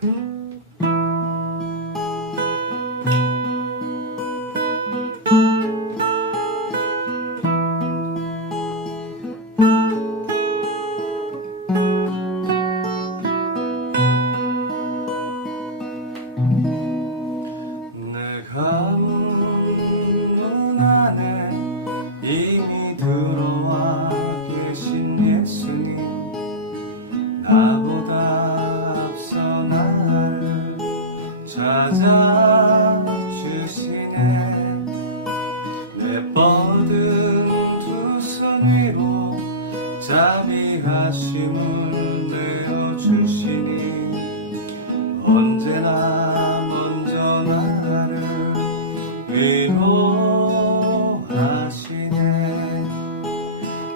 hmm 가심은 되어 주시니 언제나 먼저 나를 위로하시네.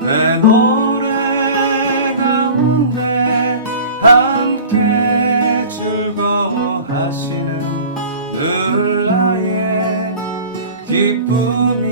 내 노래 가운데 함께 즐거워하시는 늘 나의 기쁨이